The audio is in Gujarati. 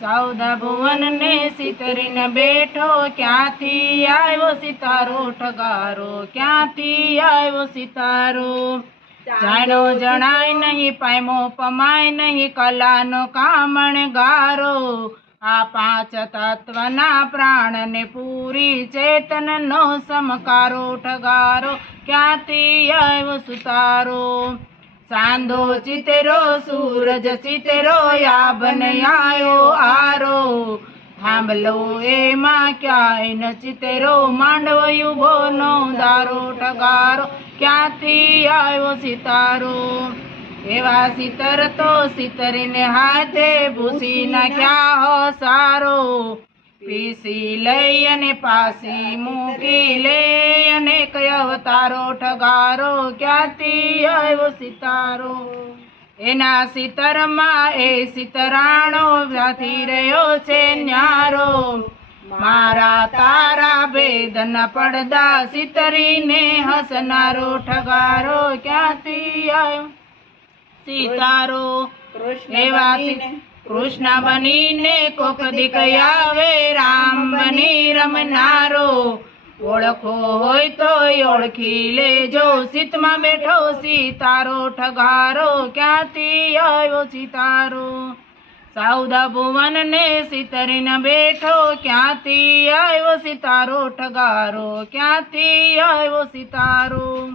સૌદા ભુવન ને સીતરીને બેઠો, ક્યાંથી આવ્યો સિતારો ઠગારો ક્યાંથી આવ્યો સિતારો? જાણો, જણાય નહીં, પાયમો પમાય નહીં, કલાનો કામણ ગારો. આ પાંચ તત્વના પ્રાણને પૂરી ચેતનનો સમકારો ઠગારો ક્યાંથી આવ્યો સુતારો? ચાંદો ચિતેરો સૂરજ ચિતરો યાબન આયો આરો. થાંભલો એમાં ક્યાંય ન ચિતરો માંડવયું નો દારો ટકારો ક્યાંથી આવ્યો સિતારો? એવા સિતર તો સિતરીને હાથે ભૂસી નાખ્યા હો સારો? પીસી લઈ અને પાસી મૂકી લે. અને કયો અવતારો ઠગારો ક્યાંથી આવ્યો સિતારો? એના સિતરમાં એ સિતરાણો વ્યાથી રહ્યો છે ન્યારો. મારા તારા વેદન પડદા સિતરીને હસનારો ઠગારો ક્યાંથી આવ્યો? સિતારો એવા કૃષ્ણ બનીને કોક દીક આવે રામ બની રમનારો. ઓળખો હોય તો ઓળખી લેજો. સીતમાં બેઠો સીતારો, ઠગારો, ક્યાંથી આવ્યો સિતારો? સાઉદા ભુવન ને સીતરીને બેઠો, ક્યાંથી આવ્યો સિતારો, ઠગારો, ક્યાંથી આવ્યો સિતારો?